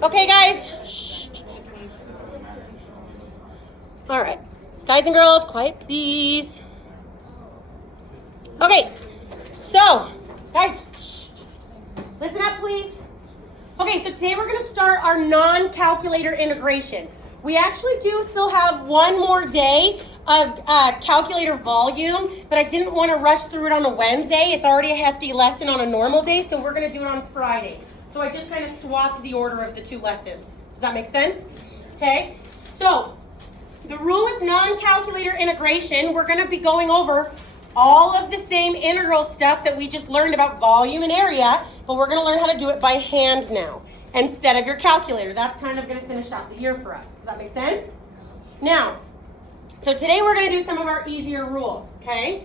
Okay, guys. All right. Guys and girls, quiet, please. Okay. So, guys, listen up, please. Okay, so today we're going to start our non-calculator integration. We actually do still have one more day of calculator volume, but I didn't want to rush through it on a Wednesday. It's already a hefty lesson on a normal day, so we're going to do it on Friday. So I just kind of swapped the order of the two lessons. Does that make sense? Okay, so the rule of non-calculator integration, we're going to be going over all of the same integral stuff that we just learned about volume and area, but we're going to learn how to do it by hand now instead of your calculator. That's kind of going to finish out the year for us. Does that make sense? Now, so today we're going to do some of our easier rules, okay?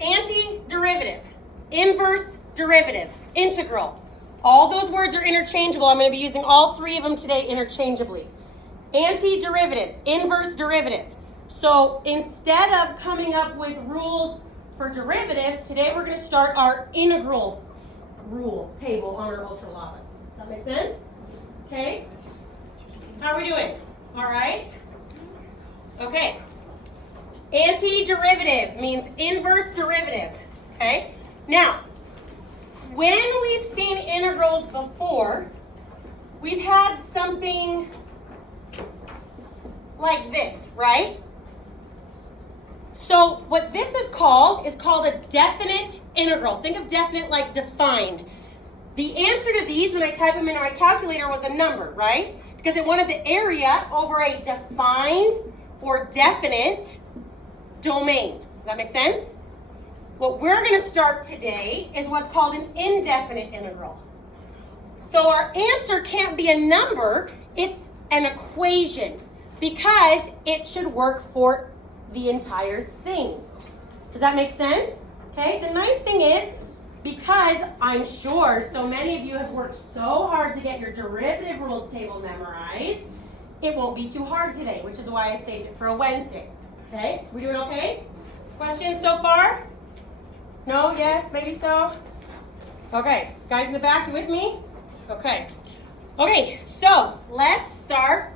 Antiderivative, inverse derivative, integral. All those words are interchangeable. I'm going to be using all three of them today interchangeably. Antiderivative, inverse derivative. So instead of coming up with rules for derivatives, today we're going to start our integral rules table on our ultralaws. Does that make sense? Okay. How are we doing? All right. Okay. Antiderivative means inverse derivative. Okay. Now, when we've seen integrals before, we've had something like this, right? So what this is called a definite integral. Think of definite like defined. The answer to these, when I type them into my calculator, was a number, right? Because it wanted the area over a defined or definite domain. Does that make sense? What we're going to start today is what's called an indefinite integral. So our answer can't be a number, it's an equation, because it should work for the entire thing. Does that make sense? Okay, the nice thing is, because I'm sure so many of you have worked so hard to get your derivative rules table memorized, it won't be too hard today, which is why I saved it for a Wednesday. Okay, we doing okay? Questions so far? No, yes, maybe so? Okay, guys in the back, you with me? Okay. Okay, so let's start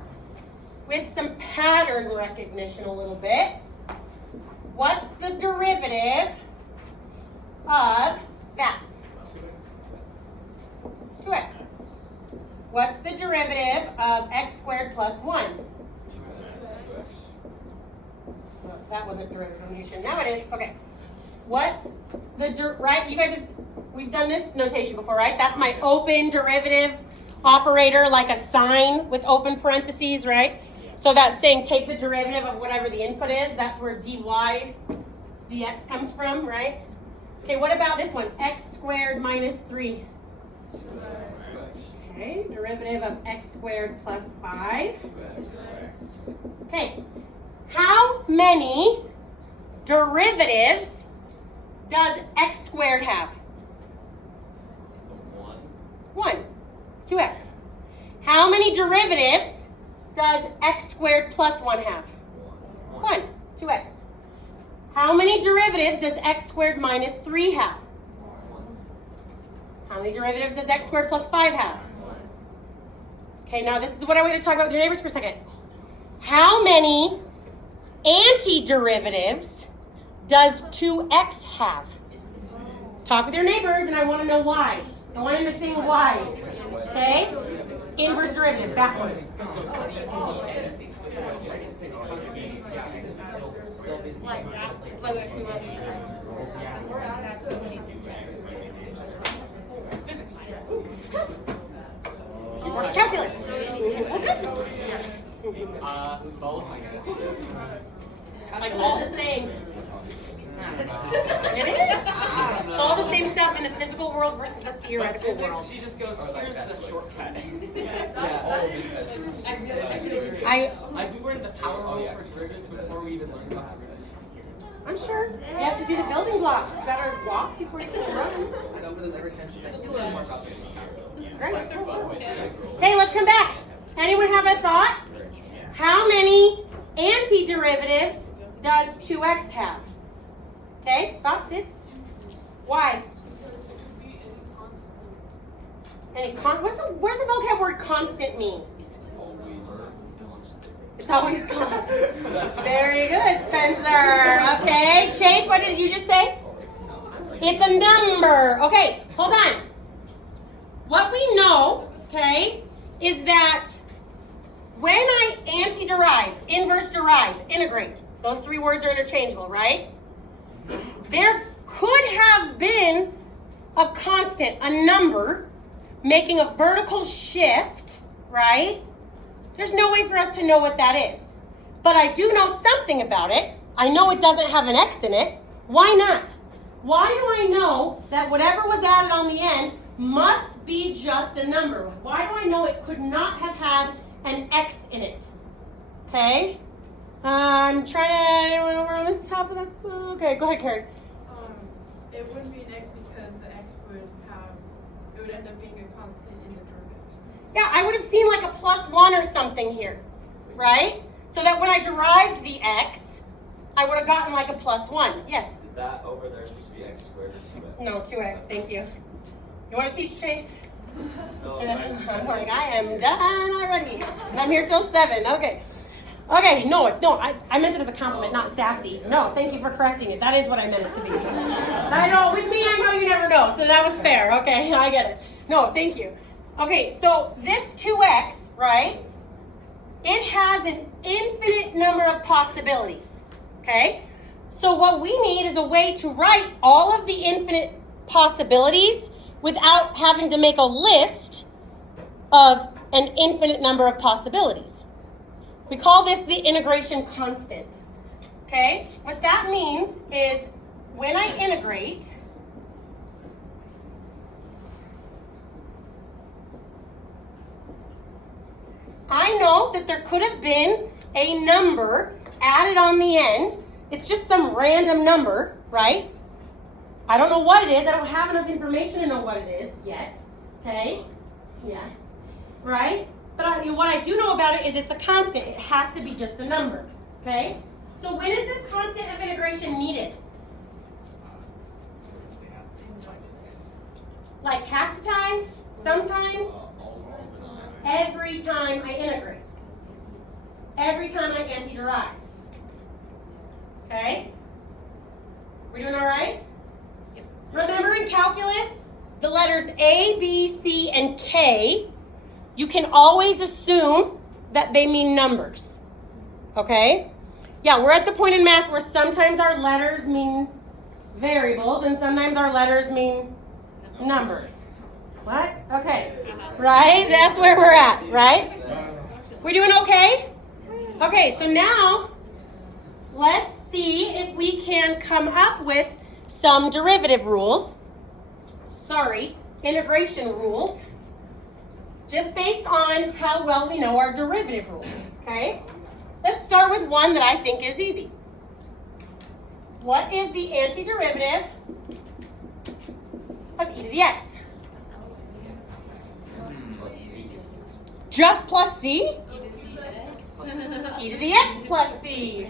with some pattern recognition a little bit. What's the derivative of that? It's 2x. What's the derivative of x squared plus 1? Well, that wasn't derivative from Newton. Now it is. Okay. What's the, right? You guys have, we've done this notation before, right? That's my open derivative operator, like a sign with open parentheses, right? So that's saying take the derivative of whatever the input is. That's where dy dx comes from, right? Okay, what about this one? X squared minus 3. Okay, derivative of x squared plus 5. Okay, how many derivatives does x squared have? 1. 2x. How many derivatives does x squared plus 1 have? 1. 2x. How many derivatives does x squared minus 3 have? How many derivatives does x squared plus 5 have? Okay, now this is what I want to talk about with your neighbors for a second. How many antiderivatives does 2x have? Talk with your neighbors, and I want to know why. I want them to think why. Okay? Inverse derivative, backwards. Calculus. Okay. Both. Like all the same. It is. It's all the same stuff in the physical world versus the theoretical world. She just goes, here's the shortcut. We learned the power rule for derivatives before we even learned about derivatives. I'm sure. You have to do the building blocks. You gotta walk before you can run. I go for them every time. You learn more about this. Great. Okay, let's come back. Anyone have a thought? How many antiderivatives does 2x have? Okay, thoughts, Sid? Why? What does the vocab word constant mean? It's always constant. Very good, Spencer. Okay, Chase, what did you just say? It's a number. Okay, hold on. What we know, okay, is that when I antiderive, inverse derive, integrate, those three words are interchangeable, right? There could have been a constant, a number, making a vertical shift, right? There's no way for us to know what that is. But I do know something about it. I know it doesn't have an X in it. Why not? Why do I know that whatever was added on the end must be just a number? Why do I know it could not have had an X in it? Okay? I'm trying to, anyone over on this half of that? Okay, go ahead, Carrie. It wouldn't be an X because the X would end up being a constant in the derivative. Yeah, I would have seen like a +1 or something here, right? So that when I derived the X, I would have gotten like a +1. Yes? Is that over there supposed to be X squared or 2X? No, 2X, thank you. You want to teach, Chase? No, I'm like, I am done already. I'm here till 7. Okay. Okay, no, I meant it as a compliment, not sassy. No, thank you for correcting it. That is what I meant it to be. I know, with me, I know you never know, so that was fair. Okay, I get it. No, thank you. Okay, so this 2X, right, it has an infinite number of possibilities, okay? So what we need is a way to write all of the infinite possibilities without having to make a list of an infinite number of possibilities. We call this the integration constant. Okay? What that means is when I integrate, I know that there could have been a number added on the end. It's just some random number, right? I don't know what it is. I don't have enough information to know what it is yet. Okay? Yeah. Right? But what I do know about it is it's a constant. It has to be just a number. Okay? So when is this constant of integration needed? Like half the time? Sometimes? Every time I integrate. Every time I antiderive. Okay? We doing all right? Yep. Remember in calculus, the letters A, B, C, and K, you can always assume that they mean numbers. Okay? Yeah, we're at the point in math where sometimes our letters mean variables and sometimes our letters mean numbers. What? Okay. Right? That's where we're at, right? We doing okay? Okay, so now let's see if we can come up with some derivative rules. Integration rules. Just based on how well we know our derivative rules, okay? Let's start with one that I think is easy. What is the antiderivative of e to the x? Just plus c? E to the x plus c.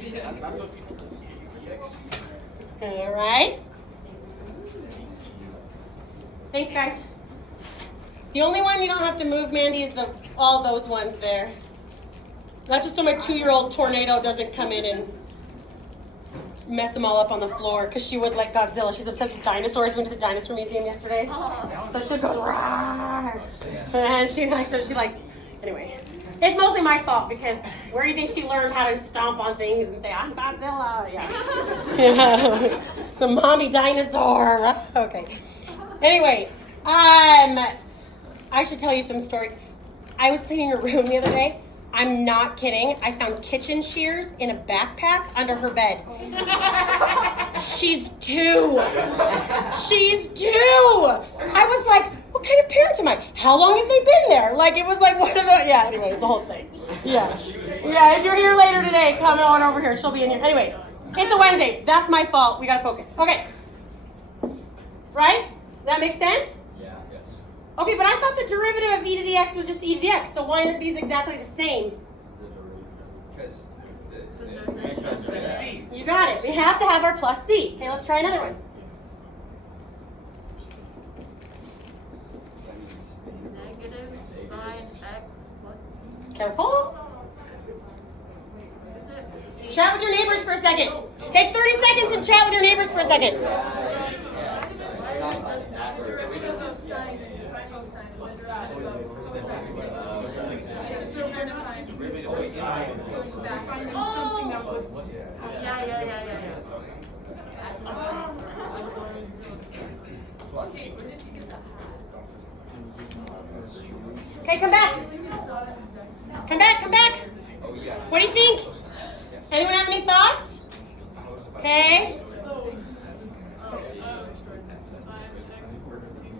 All right. Thanks, guys. The only one you don't have to move, Mandy, is all those ones there. That's just so my 2-year-old tornado doesn't come in and mess them all up on the floor, because she would like Godzilla. She's obsessed with dinosaurs. We went to the dinosaur museum yesterday. So she goes, "Rawr!" And she likes it. Anyway. It's mostly my fault, because where do you think she learned how to stomp on things and say, "I'm Godzilla"? Yeah. The mommy dinosaur. Okay. Anyway, I should tell you some story. I was cleaning her room the other day. I'm not kidding. I found kitchen shears in a backpack under her bed. She's 2. She's 2. I was like, what kind of parent am I? How long have they been there? Like, it was like, what are the... Yeah, anyway, it's the whole thing. Yeah. Yeah, if you're here later today, come on over here. She'll be in here. Anyway, it's a Wednesday. That's my fault. We got to focus. Okay. Right? That makes sense? Yeah, yes. Okay, but I thought the derivative of e to the x was just e to the x, so why aren't these exactly the same? Because You got it. We have to have our plus c. Okay, let's try another one. Careful. Chat with your neighbors for a second. Take 30 seconds and chat with your neighbors for a second. The derivative of sine is cosine. The derivative of cosine is the derivative of sine goes back. Yeah. Okay, where did you get that hat? Okay, come back. Come back, come back. What do you think? Anyone have any thoughts? Okay.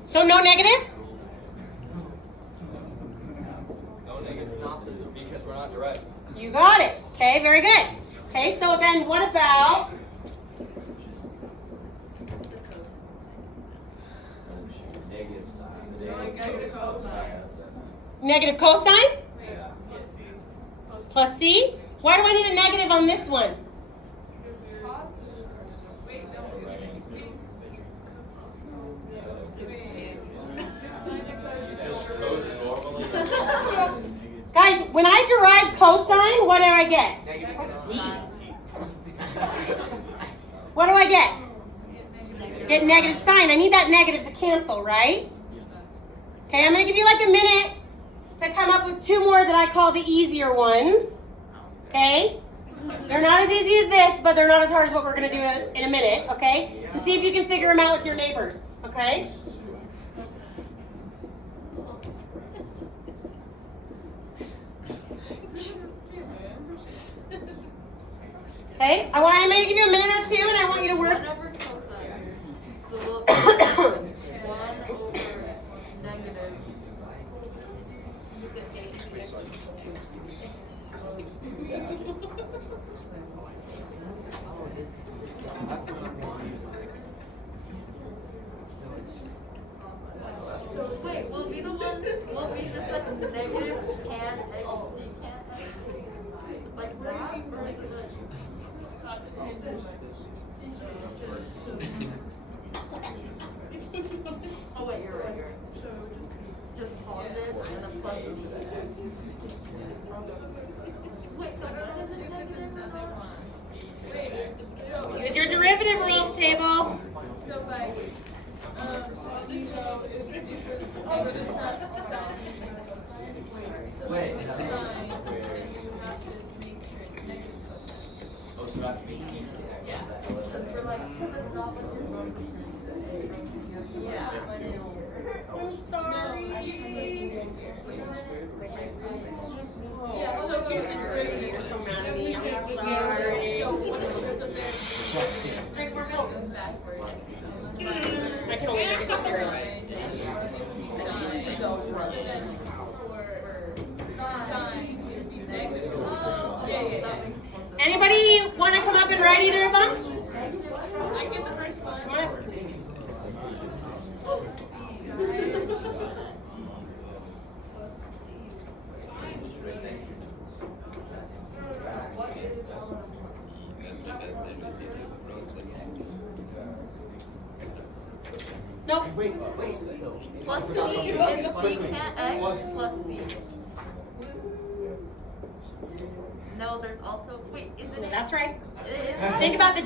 So no negative? No negative, because we're not direct. You got it. Okay, very good. Okay, so then what about Negative sign. Negative cosine. negative cosine? Yeah. Plus C? Why do I need a negative on this one? Wait, so it just means. Just goes normally. Guys, when I derive cosine, what do I get? What do I get? Get negative sign. I need that negative to cancel, right? Okay, I'm going to give you like a minute to come up with two more that I call the easier ones. Okay? They're not as easy as this, but they're not as hard as what we're going to do in a minute, okay? And see if you can figure them out with your neighbors, okay? Okay, I'm going to give you a minute or two, and I want you to work. 1 over cosine. So we'll 1 over negative. Wait, will be the one, will be just like negative can x secant x? Like that? Or is it like? Oh wait, you're right. Just pause it and a plus C. Wait, so what is it negative or not? Wait, so. Use your derivative rules table. So like, you know, if it's negative sine, so like if it's sine, then you have to make sure it's negative. Oh, so that's me. Yeah. For like, because it's not what you're supposed to be. Yeah. I'm sorry. Yeah, so here's the derivative. So mad at Then we me. I'm just- sorry. So when it shows up there, it goes backwards. I can only look at the cereal. So for sine, negative. Yeah. Anybody want to come up and write either of them? I get the first one. Come on. Nope. Plus C is secant x plus C. No, there's also, wait, is it? That's right. It is? Think about the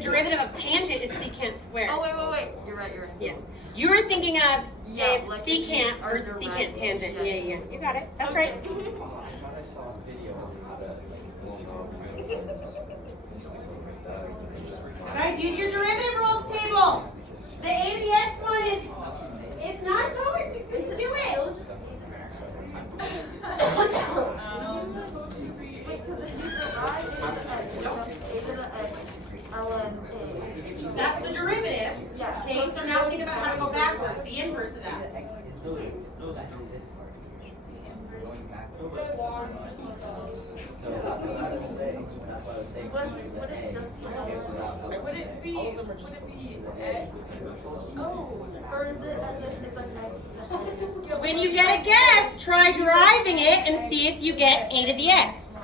derivative of tangent is secant squared. Oh, wait. You're right. Yeah. You were thinking of Yeah, if like secant or versus direct. secant tangent. Yeah. Yeah. You got it. That's right. I thought I saw a video on how to Guys, use your derivative rules table. The a to the x one is, it's not going to do it. Wait, because if you derive a to the x, it becomes a to the x ln a. That's the derivative. Yeah. Okay, so now think about how to go backwards, the inverse of that. Would it just be ln? Would it be X? Oh. Or is it as if it's like x? When you get a guess, try deriving it and see if you get a to the x.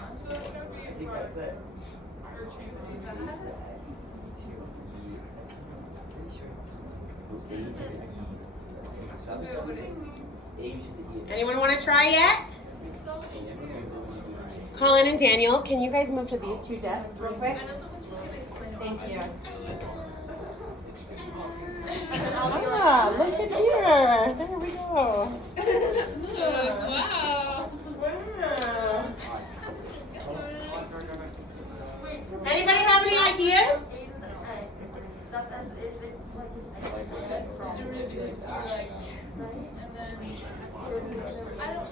Anyone want to try yet? Colin and Daniel, can you guys move to these two desks real quick? I know the one she's gonna explain. Thank you. I'll be like, Ah, look at here. There we go. Wow. Wow. Anybody have any ideas? That's as if it's like an That's the derivatives, so like, and then, I don't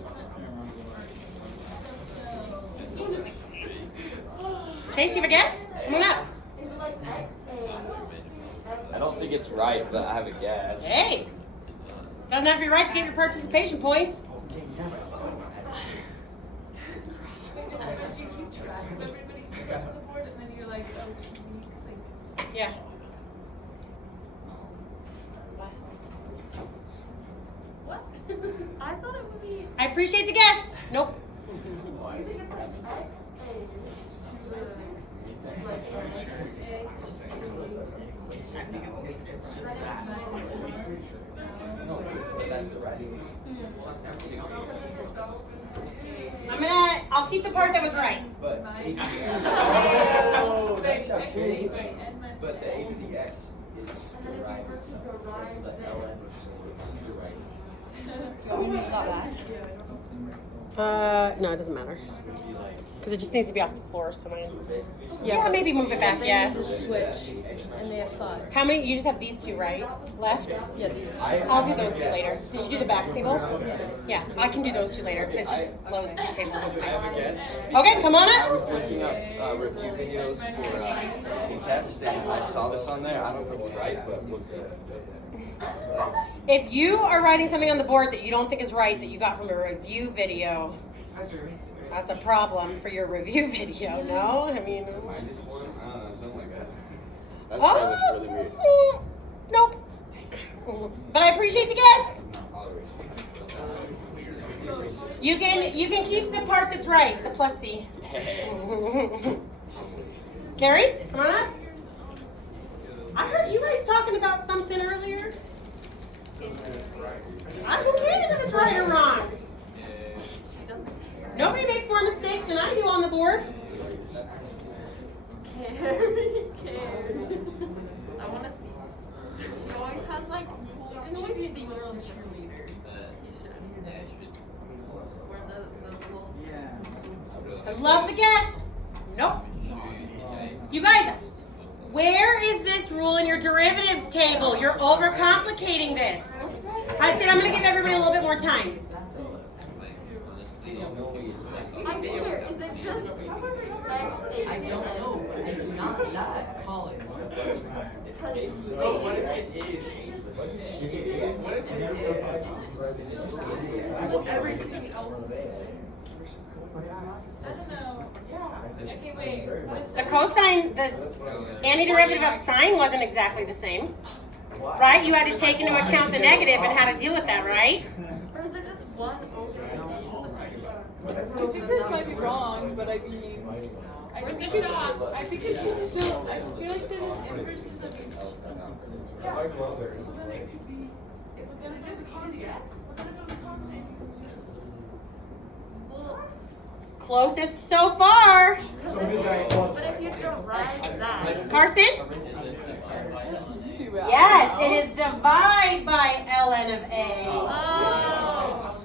Chase, you have a guess? Come on up. Is it like XA? I don't think it's right, but I have a guess. Hey. Doesn't have to be right to get your participation points. Maybe sometimes you keep track of everybody who's on the board, and then you're like, oh, 2 weeks, like. Yeah. What? I thought it would be. I appreciate the guess. Nope. I think it's like XA. Like, No, but that's the right. I'll keep the part that was right. But Oh, But But the A to the X is and then if right. you were to derive The this. LN is the right. No, it doesn't matter. Because it just needs to be off the floor, so mine. Yeah, Yeah, but maybe move it back, They yeah. need to switch, and they have 5. How many? You just have these two, right? Left? Yeah, these 2. I'll do those two later. Did you do the back table? Yeah, I can do those two later. It's just those two tables. That's I have a fine. guess. Okay, come on I up. was looking up review videos for the test, and I saw this on there. I don't think it's right, but we'll see. If you are writing something on the board that you don't think is right that you got from a review video, that's a problem for your review video, no? I mean, -1? I don't know, something like that. That's oh, probably what's really weird. Nope. But I appreciate the guess. I'll erase it. You can keep the part that's right, the plus C. Carrie, come on up. I heard you guys talking about something earlier. Who cares if it's right or wrong? She doesn't care. Nobody makes more mistakes than I do on the board. Carrie. I want to see. She always has like. She Should always be a thinks literal she should. cheerleader. He should. Where the little. I love the guess. Nope. You guys, where is this rule in your derivatives table? You're overcomplicating this. I said I'm going to give everybody a little bit more time. I swear, is it just XA? I don't know, but it's not that. Call it. Everything else is. I don't know. Okay, wait. What is The cosine, the antiderivative of sine wasn't exactly the same. Right? You had to take into account the negative and how to deal with that, right? Or is it just one over? I think this might be wrong, but I mean, I think it's still. I feel like there's inverses of each. Yeah. So then it could be. Is it just a constant? What if it was a constant? Well, Closest so far. but if you derive that, Carson? Yes, it is divide by ln of a. oh,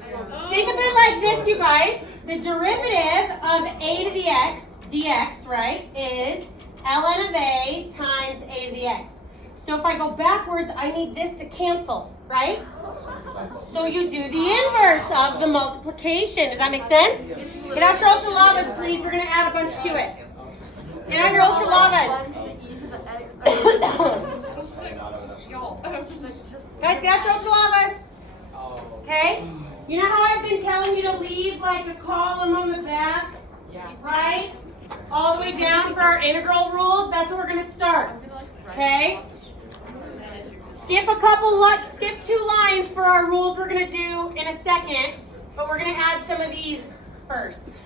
Think of it like this, you guys. The derivative of a to the x dx, right, is ln of a times a to the x. So if I go backwards, I need this to cancel, right? So you do the inverse of the multiplication. Does that make sense? Get out your ultra lavas, please. We're going to add a bunch to it. Get out your ultra lavas. 1 to the e to the x. Guys, get out your ultra lavas. Okay? You know how I've been telling you to leave like a column on the back? Right? All the way down for our integral rules? That's where we're going to start. Okay? Skip 2 lines for our rules we're going to do in a second, but we're going to add some of these first.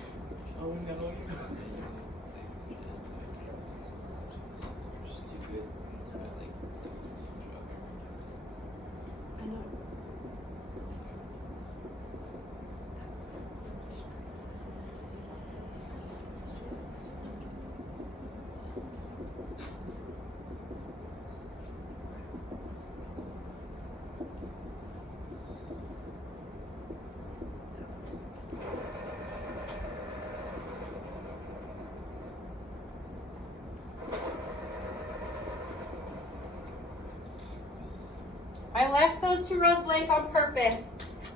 I left those 2 rows blank on purpose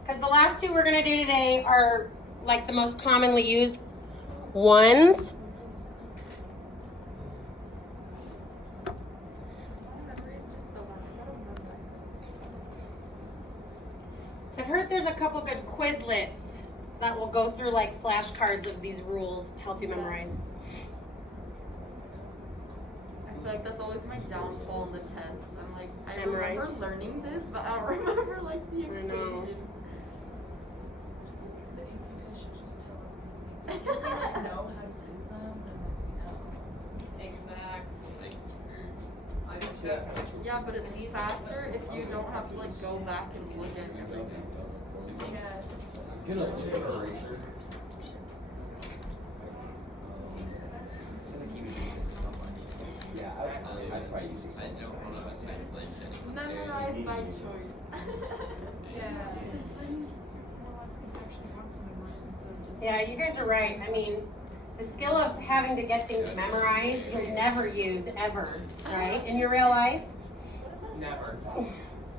because the last 2 we're going to do today are like the most commonly used ones. I've heard there's a couple good Quizlets that will go through like flashcards of these rules to help you memorize. I feel like that's always my downfall in the tests. I'm like, I Memorize. remember learning this, but I don't remember like the I know. equation. The AP test should just tell us these things. If we like know how to use them, then we know. Exactly. Yeah, but it's faster if you don't have to like go back and look at everything. Yes. Get an eraser. Yeah, I'd probably use it. Memorize by choice. Yeah. Because then more likely to actually have to memorize instead of just. Yeah, you guys are right. I mean, the skill of having to get things memorized you'll never use ever, right? In your real life. Never.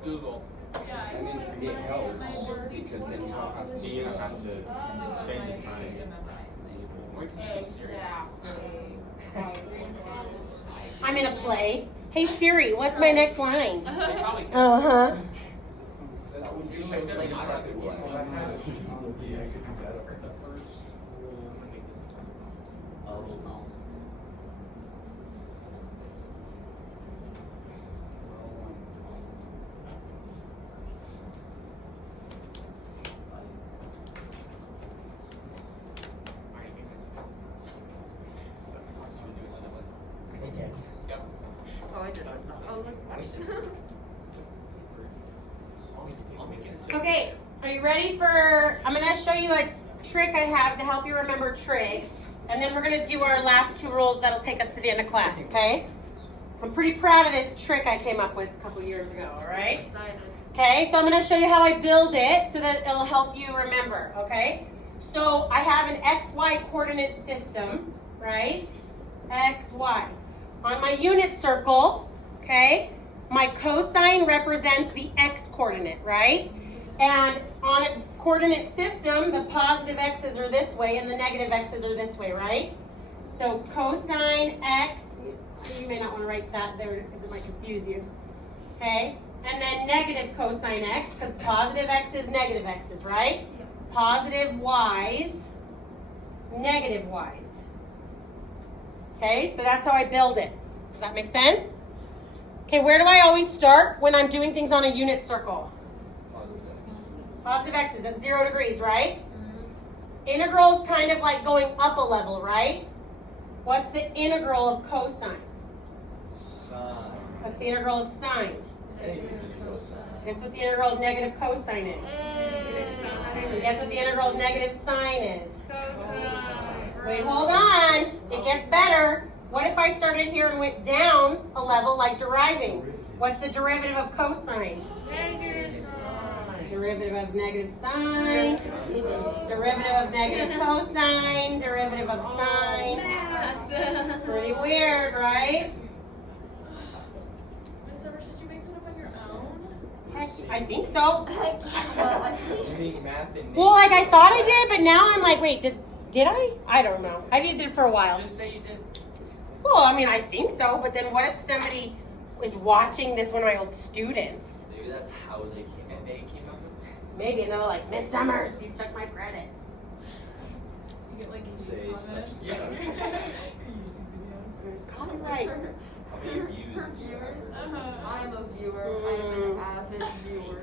Google. Yeah, I mean, like it my- helps my work because then you don't have to, you don't have to spend the time. to memorize things. Or you can use Siri. I'm in a play. Hey Siri, what's my next line? They probably can. Uh-huh. That would be I said, like, I have to- Oh, I did this stuff. I was like, question. Okay, are you ready for, I'm gonna show you a trick I have to help you remember trig, and then we're gonna do our last 2 rules that'll take us to the end of class, okay? I'm pretty proud of this trick I came up with a couple years ago, all right? Excited. Okay, so I'm gonna show you how I build it so that it'll help you remember, okay? So I have an XY coordinate system, right? XY. On my unit circle, okay, my cosine represents the x coordinate, right? And on a coordinate system, the positive x's are this way and the negative x's are this way, right? So cosine x, you may not want to write that there because it might confuse you, okay? And then negative cosine x, because positive x's, negative x's, right? Positive y's, negative y's. Okay, so that's how I build it. Does that make sense? Okay, where do I always start when I'm doing things on a unit circle? Positive x's at 0 degrees, right? Integral is kind of like going up a level, right? What's the integral of cosine? What's the integral of sine? Guess what the integral of negative cosine is? Guess what the integral of negative sine is? Wait, hold on. It gets better. What if I started here and went down a level like deriving? What's the derivative of cosine? Derivative of negative sine. Derivative of negative cosine. Derivative of sine. Pretty weird, right? Miss Summers, did you make that up on your own? Heck, I think so. Math and Well, like I thought I did, but now I'm like, wait, did I? I don't know. I've used it for a while. Just say you did. Well, I mean, I think so, but then what if somebody was watching this, one of my old students? Maybe that's how they came up. They came up with Maybe, and they're like, Miss Summers, you took my credit. You get like Say comments. such- Your yeah. YouTube videos. Copyright. How many views? Viewers? Uh-huh. I'm a viewer. I'm an avid viewer.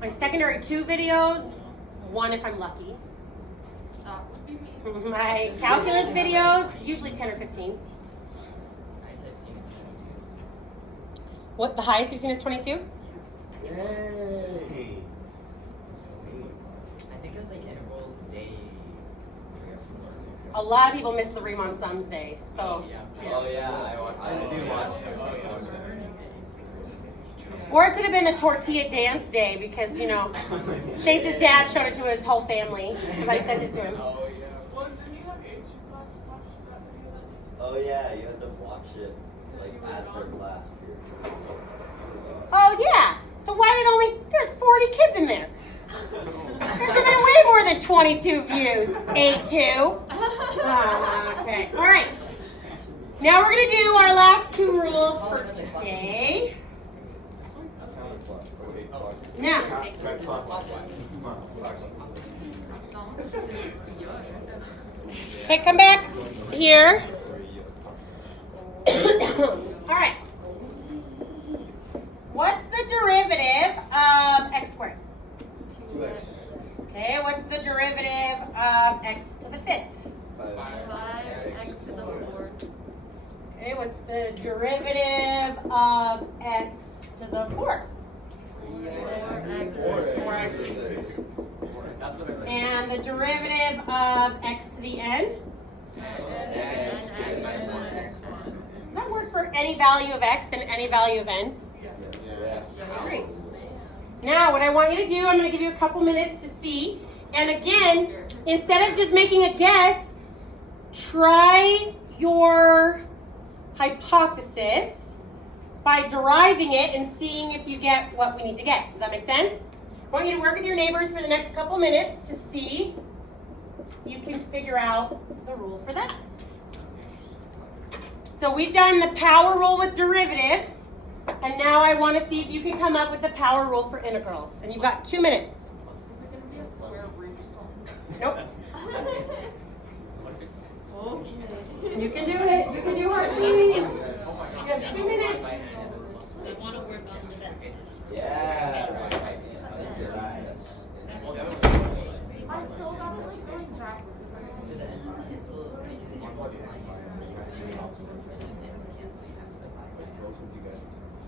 My secondary 2 videos, 1 if I'm lucky. That would be me. My calculus videos, usually 10 or 15. Highest I've seen is 22. What, the highest you've seen is 22? Yay! I think it was like intervals day 3 or 4. A lot of people miss the Riemann sums day, so. Oh yeah, I do watch it. Oh, yeah. Or it could have been the tortilla dance day because, you know, Chase's dad showed it to his whole family because I sent it to him. Oh, yeah. Well, didn't you have H class watch that video that Oh yeah, you had to watch it like as their class period. Oh, yeah. So why did there's 40 kids in there. There should have been way more than 22 views. 82. Okay, all right. Now we're gonna do our last 2 rules for today. Now, okay, come back here. All right. What's the derivative of x squared? Okay, what's the derivative of x to the 5th? 5x to the 4th. Okay, what's the derivative of x to the 4th? 4x. And the derivative of x to the n? Does that work for any value of x and any value of n? Great. Now, what I want you to do, I'm going to give you a couple minutes to see. And again, instead of just making a guess, try your hypothesis by deriving it and seeing if you get what we need to get. Does that make sense? I want you to work with your neighbors for the next couple minutes to see if you can figure out the rule for that. So we've done the power rule with derivatives, and now I want to see if you can come up with the power rule for integrals. And you've got 2 minutes. Nope. You can do it. You can do it. You have 2 minutes. I want to work on this. Yeah. I still got it going back.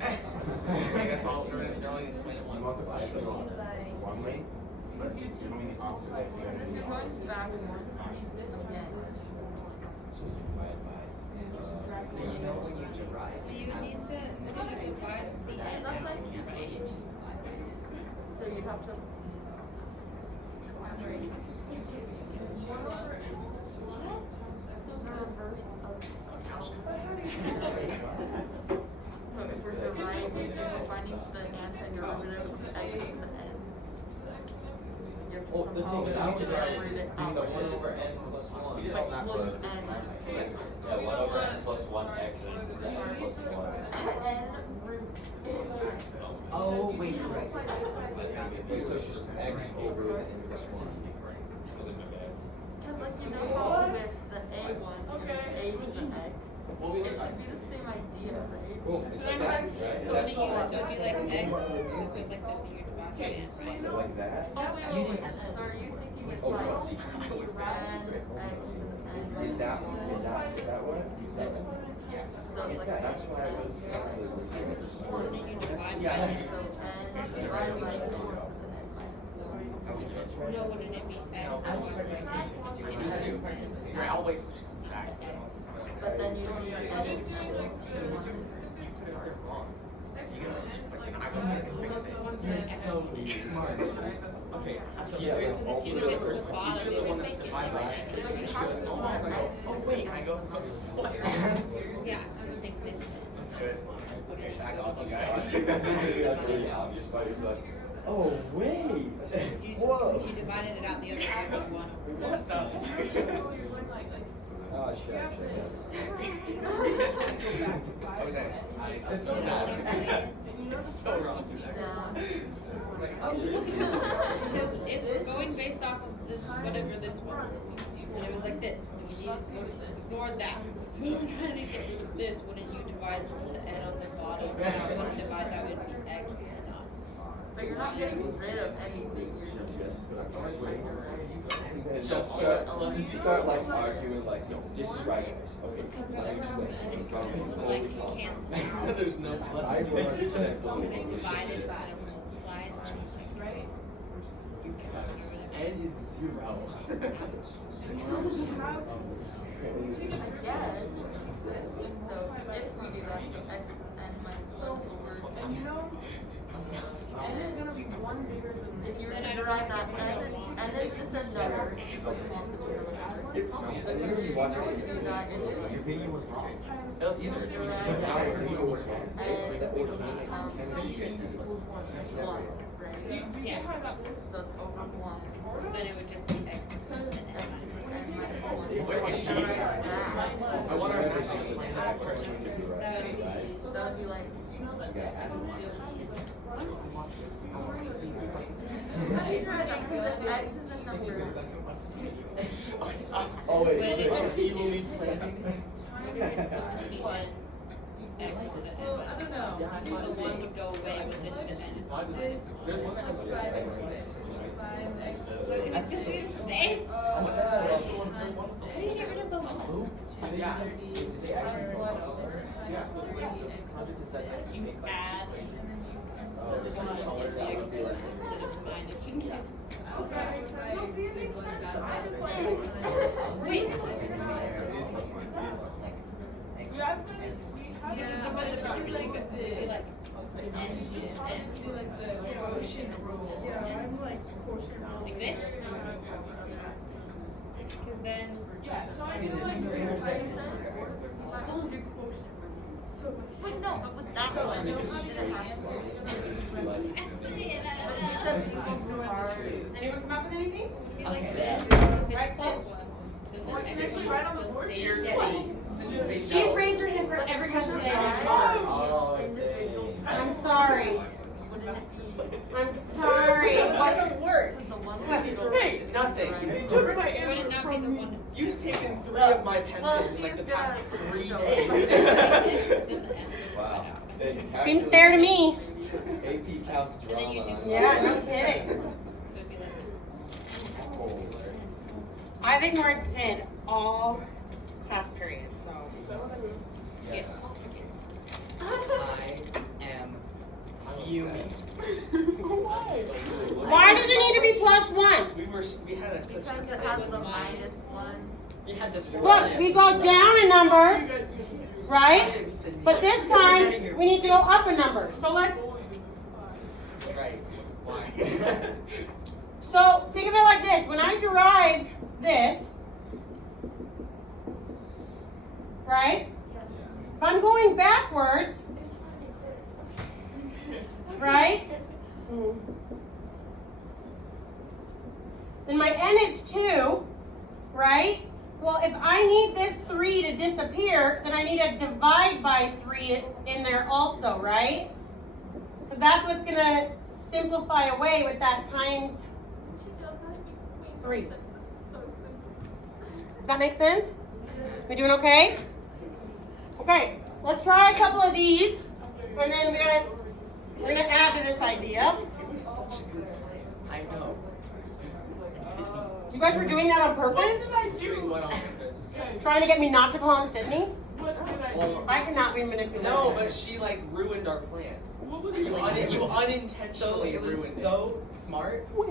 That's all. They're only explain it once. One way, but you're doing the opposite way. You're going back again. So you know when you derive. You need to divide the end. So you have to. So if we're deriving, we're finding the antiderivative of x to the n. You have to somehow separate it out. The 1 over n plus 1. We did all that for N. Yeah, 1 over n plus 1x is n plus 1. N root. Oh, wait, you're right. Wait, so it's just x over n plus 1. Because like you know how with the A1 there's a to the x, it should be the same idea, right? Cool. It's like that, right? So it'd be like x, so it's like this, and you're dividing it, right? Is it like that? Oh, wait. So are you thinking it's Oh, like plus c. n x to the n? Is that what? So it's like That's why I was. And then you divide Yeah. by so n divided by x to the n minus 1. no, wouldn't it be x? You're always back. But then you do n is n. Okay. Yeah, that's all You do it first. You should the one that's divided by x. She goes almost like, oh wait, I go. Yeah, I would think this is. Back off, you guys. That's really obvious, but you're like, oh wait, whoa. You divided it out the other way with 1 over 1. Oh shit. It's so sad. It's so wrong. Because if going based off of this, whatever this one, and it was like this, and we needed to ignore that. We were trying to get rid of this, wouldn't you divide the n on the bottom? You wouldn't divide that, it would be x and not. But you're not getting rid of anything, you're just You start like arguing like, no, this is right. Okay, Because now whatever explain. like cancel. There's no plus. I When it divided by multiplied, right? N is 0. Yes. So if we do that, so x n minus 1 over. If you were to derive that and then just a number, just like When you watch to do that is That's either. Yeah. So it's over 1. So then it would just be X. Where is she? I wonder if there's just a That would be That would be like. X is a number. Oh wait, But it wait. must be Evil means planting? Maybe it would just be one X to the N. Well, I don't know. So the one would go away with this and then. This There's one that has like a segment. 5x. So it was confused. How do you get rid of the one? Yeah. You add Wait. Because it was like this. Do like the quotient rule. Yeah, I'm like quotient rule. Like this? Because then. Yeah, so I feel like so much. Wait, no, but with that one, you didn't have to. She said people are. Anyone come up with anything? Be like this. If it's this one, then the actually next right on one the board. just stays. She's raised her hand for every question today. Oh, Individual. I'm sorry. Wouldn't it be? I'm sorry. Doesn't work. The one Hey, nothing. Would it not be the one? You've taken 3 of my pencils in like the past 3 Like days. this, then the N. wow. Seems fair to me. AP Calc And then you drama. do- Yeah, no kidding. So it'd be like. I've ignored sin all class periods, so. Yes. I am fuming. Why does it need to be +1? We had a such Because it has a minus 1. You had this Look, we go down a number, right? But this time, we need to go up a number. So let's, Right. Why? so think of it like this. When I derived this, right? If I'm going backwards, right? Then my n is 2, right? Well, if I need this 3 to disappear, then I need to divide by 3 in there also, right? Because that's what's going to simplify away with that times 3. Does that make sense? We doing okay? Okay, let's try a couple of these, and then we're gonna add to this idea. I know. You guys were doing that on purpose? doing what on purpose? Trying to get me not to call on Sydney? Well, I cannot be manipulated. no, but she like ruined our plan. You unintentionally So it was ruined so smart. Well,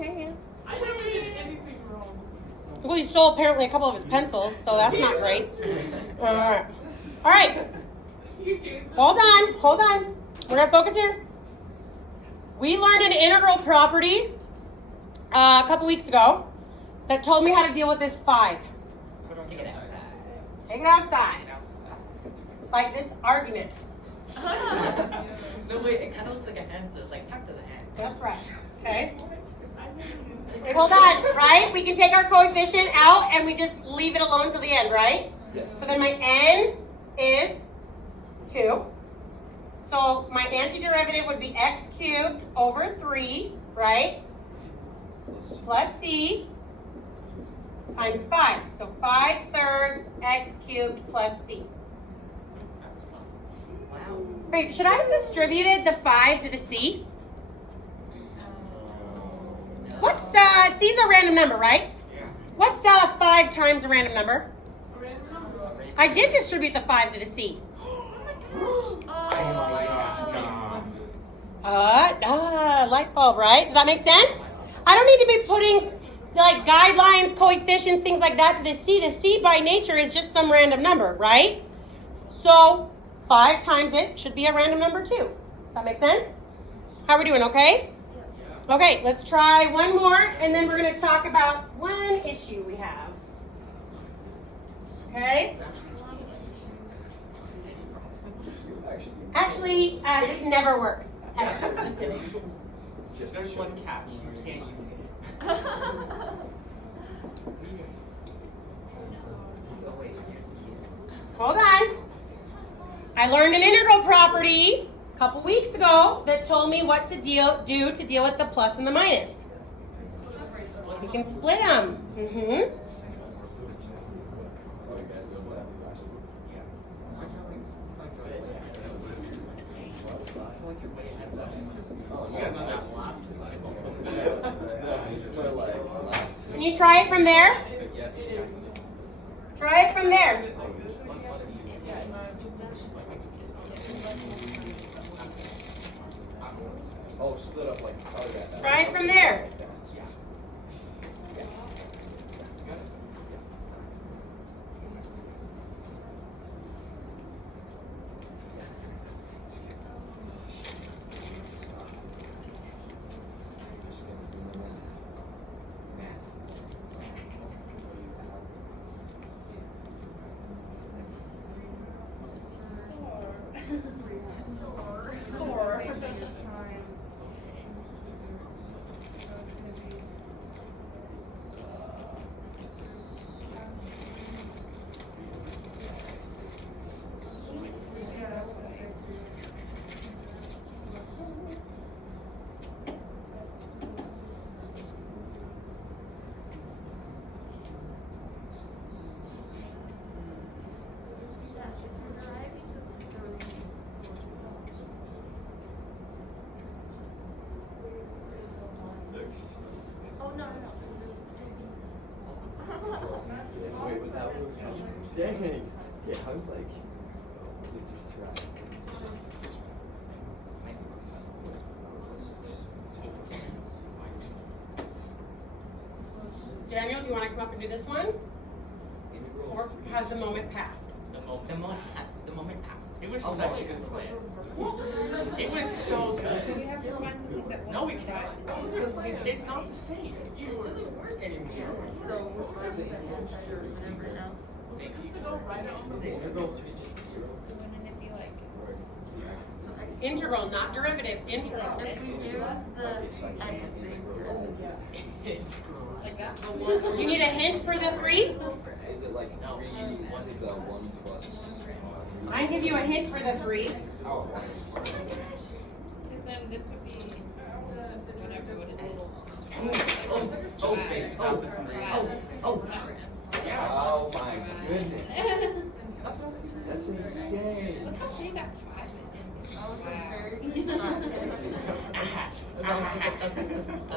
I never did anything wrong. well, he stole apparently a couple of his pencils, so that's not great. Alright. Alright. Hold on, hold on. We're gonna focus here. We learned an integral property a couple weeks ago that told me how to deal with this 5. Take it outside. Take it outside. Like this argument. No wait, it kind of looks like a hand, so it's like tuck to the hand. That's right. Okay. Hold on, right? We can take our coefficient out and we just leave it alone till the end, right? Yes. So then my n is 2. So my antiderivative would be x cubed over 3, right? Plus c times 5. So 5/3 x cubed plus c. That's fun. Wow. Wait, should I have distributed the 5 to the c? What's, c's a random number, right? Yeah. What's 5 times a random number? I did distribute the 5 to the c. Light bulb, right? Does that make sense? I don't need to be putting like guidelines, coefficients, things like that to the c. The c by nature is just some random number, right? So 5 times it should be a random number too. That make sense? How are we doing, okay? Okay, let's try one more, and then we're going to talk about one issue we have. Okay? Actually, this never works. Ever. Just kidding. There's one catch. You can't use it. Hold on. I learned an integral property a couple weeks ago that told me what to do to deal with the plus and the minus. We can split them. Mm-hmm. Can you try it from there? Try it from there. Oh, split up like, oh yeah. Try it from there. Wait, was that what was dang. Yeah, I was like, you just try. Daniel, do you want to come up and do this one? Or has the moment passed? The moment. The moment passed. It was such a good plan. It was so good. We have to find something that No, we won't can't. try. Because it's not the same. It doesn't work anymore. Yes, so we're finding the answer or whatever now. Thanks to go right on the So wouldn't it be like So X, Integral, not derivative. Integral. if we use the X thing, It's like that? Do you need a hint for the 3? Is it like 3 to the 1 plus? I can give you a hint for the 3. Oh, So then this would be whatever, what is it? oh, space. Oh. oh my goodness. That's insane. Look how big that 5 is.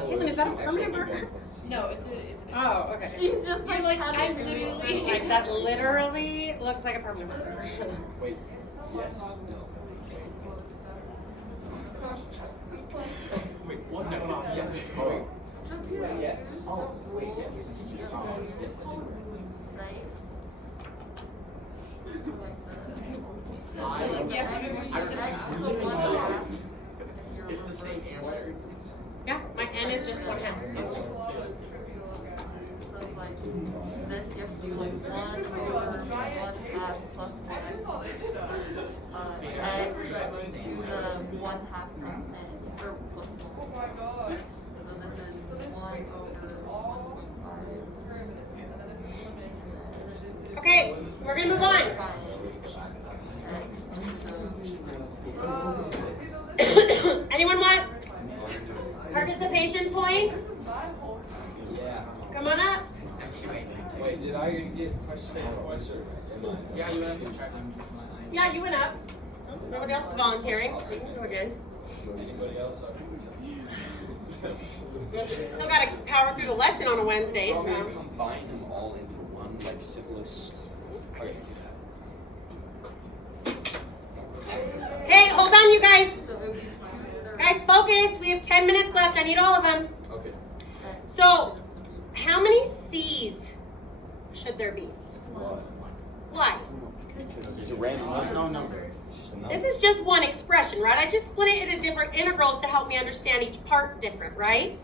Caitlin, is that a permanent marker? No, it's an Oh, okay. she's just You're like, I'm literally Like that literally looks like a permanent marker. Wait, yes. Wait, what's going on? Yes. Oh, So cute. yes. Oh, wait, yes. Yes. It's the same answer. Yeah, my N is just 1/2. It's just So it's like this, you have to do like 1 over 1/2 plus 1. X equals to the 1/2 plus n, or plus 1. Oh my god. So this is 1 over 1.5. Okay, we're gonna move on. Anyone want participation points? Yeah. Come on up. Wait, did I get participation points or am I? Yeah, you have to check. Yeah, you went up. Nobody else is volunteering, so you can go again. Anybody else? Still gotta power through the lesson on a Wednesday, Want me to so. combine them all into one, like simplest? Okay. Hey, hold on, you guys. So it would be Guys, focus. We have 10 minutes left. I need all of them. Okay. So, how many C's should there be? Why? It's a random number. No number. It's just a number. This is just one expression, right? I just split it into different integrals to help me understand each part different, right?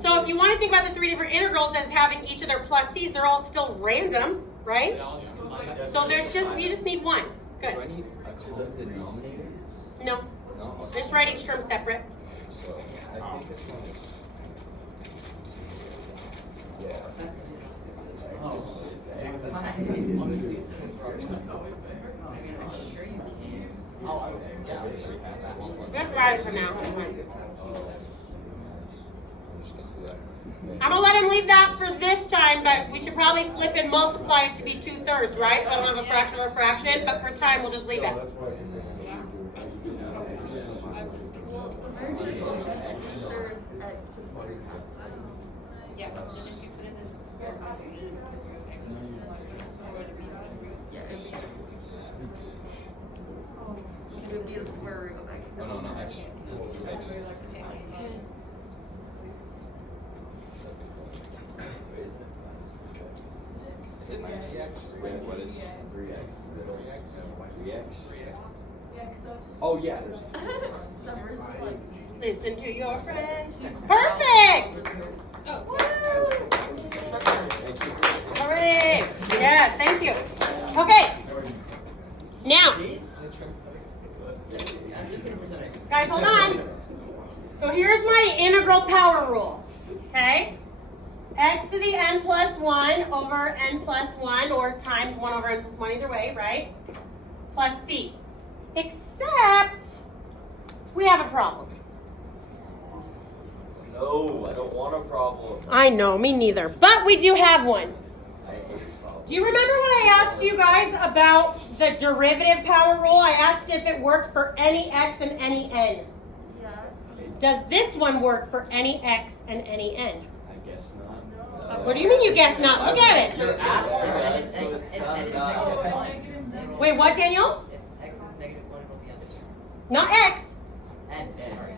So if you want to think about the three different integrals as having each of their plus c's, they're all still random, right? They all just combine that. So you just need one. Do I Good. need a common denominator? No, No? Okay. just write each term separate. So I think this one is. Yeah. Oh. Honestly, it's so gross. I'm sure you can. Oh, okay. Yeah, I was sure you had that one. Just write it for now. That's fine. I'm just gonna do that. I'm gonna let him leave that for this time, but we should probably flip and multiply it to be 2/3, right? So I don't have a fraction or a fraction, but for time we'll just leave it. Thirds x to the fourth. Yeah, so then if you put in this square copy, Yeah, it'd be just. It would be the square root of x. Oh, no, X. X. Is it minus X? Wait, what is 3X? 3X? Yeah, because I'll just. Oh, yeah. There's Summers like. Listen to your friends. Perfect! oh, Hooray! Yeah, thank you. Okay. Now, I'm just gonna pretend I. guys, hold on. So here's my integral power rule. Okay? X to the n plus 1 over n plus 1, or times 1 over n plus 1, either way, right? Plus c. Except, we have a problem. No, I don't want a problem. I know, me neither. But we do have one. I hate problems. Do you remember when I asked you guys about the derivative power rule? I asked if it worked for any x and any n. Yeah. Does this one work for any x and any n? I guess not. What do you mean you guess not? Look at it. You're asking if So it's if not n is that. negative Oh, 1. negative one. Wait, what, Daniel? If x is negative 1, it'll be undetermined. Not x. And sorry.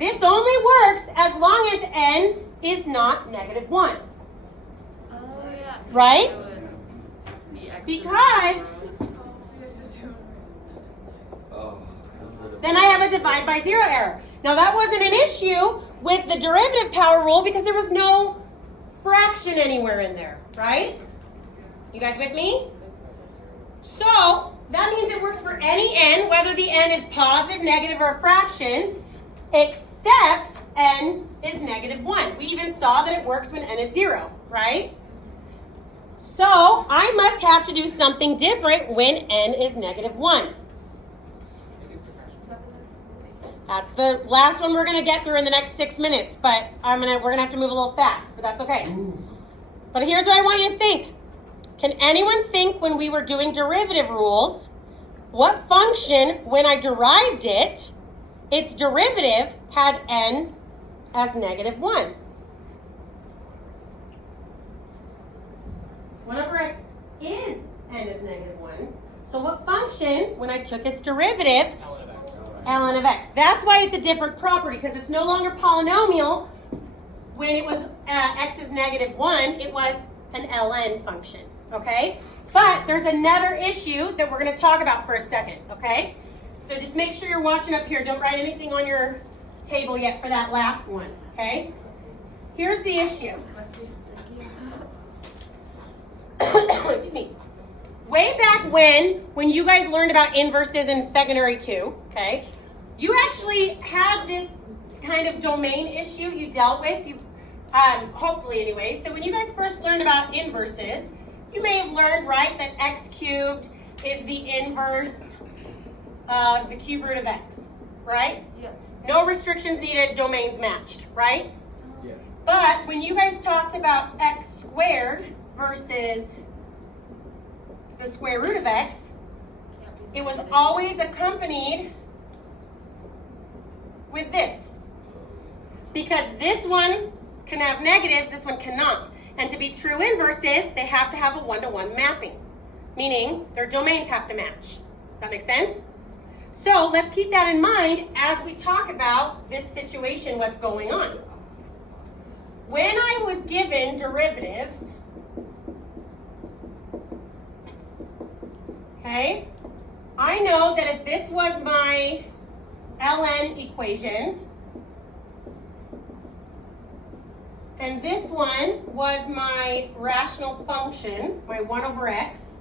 This only works as long as n is not negative 1. Oh yeah. Right? It would be x. Because So we have to do. Oh. then I have a divide by 0 error. Now that wasn't an issue with the derivative power rule because there was no fraction anywhere in there, right? You guys with me? So that means it works for any n, whether the n is positive, negative, or a fraction, except n is negative 1. We even saw that it works when n is 0, right? So I must have to do something different when n is negative 1. That's the last one we're gonna get through in the next 6 minutes, but we're gonna have to move a little fast, but that's okay. But here's what I want you to think. Can anyone think when we were doing derivative rules, what function, when I derived it, its derivative had n as negative 1? 1 over x is n is negative 1. So what function, when I took its derivative, ln of x. That's why it's a different property, because it's no longer polynomial. When it was x is negative 1, it was an ln function, okay? But there's another issue that we're going to talk about for a second, okay? So just make sure you're watching up here. Don't write anything on your table yet for that last one, okay? Here's the issue. Excuse me. Way back when you guys learned about inverses in secondary 2, okay, you actually had this kind of domain issue you dealt with, hopefully anyway. So when you guys first learned about inverses, you may have learned, right, that x cubed is the inverse of the cube root of x, right? Yeah. No restrictions needed, domains matched, right? Yeah. But when you guys talked about x squared versus the square root of x, it was always accompanied with this. Because this one can have negatives, this one cannot. And to be true inverses, they have to have a one-to-one mapping, meaning their domains have to match. Does that make sense? So let's keep that in mind as we talk about this situation, what's going on. When I was given derivatives, Okay? I know that if this was my ln equation, and this one was my rational function, my 1 over x,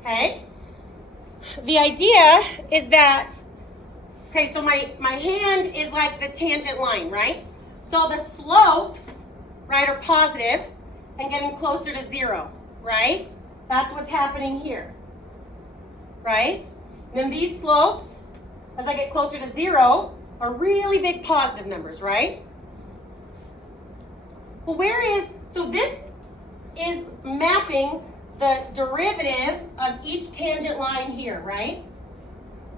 okay? The idea is that, okay, so my hand is like the tangent line, right? So the slopes, right, are positive and getting closer to 0, right? That's what's happening here, right? And then these slopes, as I get closer to 0, are really big positive numbers, right? Well, so this is mapping the derivative of each tangent line here, right?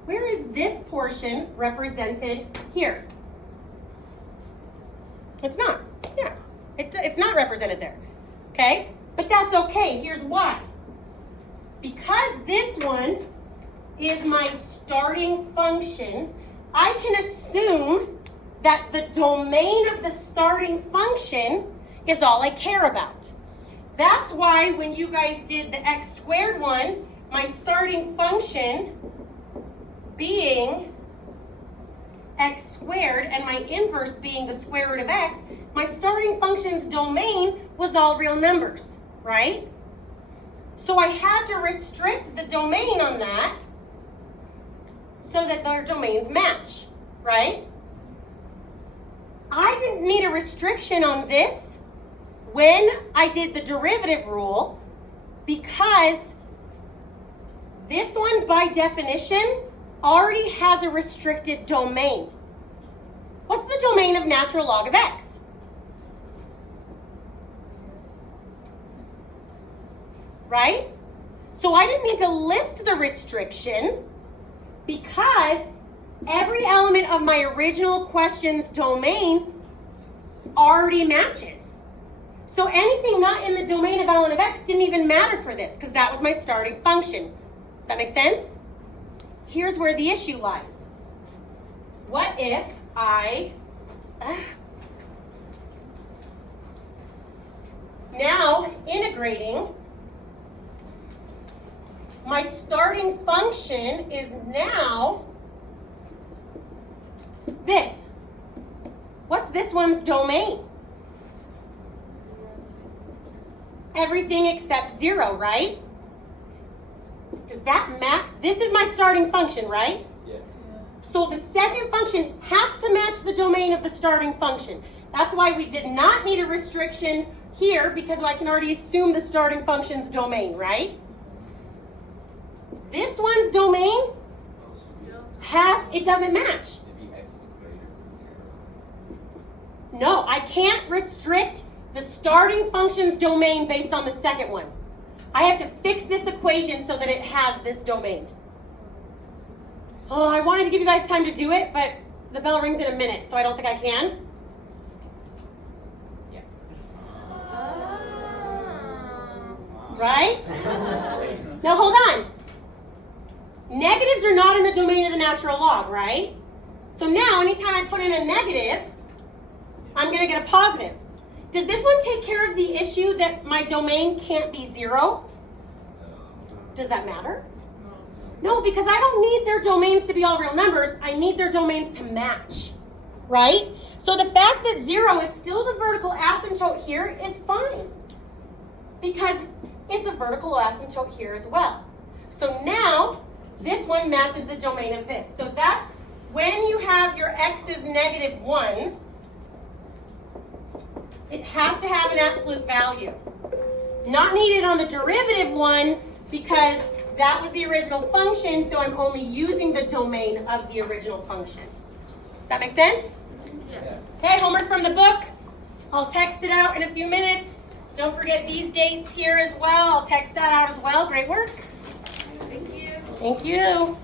Where is this portion represented here? It's not. Yeah, it's not represented there. Okay? But that's okay. Here's why. Because this one is my starting function, I can assume that the domain of the starting function is all I care about. That's why when you guys did the x squared one, my starting function being x squared and my inverse being the square root of x, my starting function's domain was all real numbers, right? So I had to restrict the domain on that so that their domains match, right? I didn't need a restriction on this when I did the derivative rule because this one, by definition, already has a restricted domain. What's the domain of natural log of x? Right? So I didn't need to list the restriction because every element of my original question's domain already matches. So anything not in the domain of ln of x didn't even matter for this because that was my starting function. Does that make sense? Here's where the issue lies. What if now integrating, my starting function is now this. What's this one's domain? Everything except 0, right? Does that map? This is my starting function, right? Yeah. So the second function has to match the domain of the starting function. That's why we did not need a restriction here because I can already assume the starting function's domain, right? This one's domain it doesn't match. No, I can't restrict the starting function's domain based on the second one. I have to fix this equation so that it has this domain. Oh, I wanted to give you guys time to do it, but the bell rings in a minute, so I don't think I can. Yeah. Right? Now hold on. Negatives are not in the domain of the natural log, right? So now anytime I put in a negative, I'm going to get a positive. Does this one take care of the issue that my domain can't be 0? Does that matter? No, because I don't need their domains to be all real numbers. I need their domains to match, right? So the fact that 0 is still the vertical asymptote here is fine because it's a vertical asymptote here as well. So now this one matches the domain of this. So that's when you have your x is -1, it has to have an absolute value. Not needed on the derivative one because that was the original function, so I'm only using the domain of the original function. Does that make sense? Yeah. Okay, homework from the book. I'll text it out in a few minutes. Don't forget these dates here as well. I'll text that out as well. Great work. Thank you. Thank you.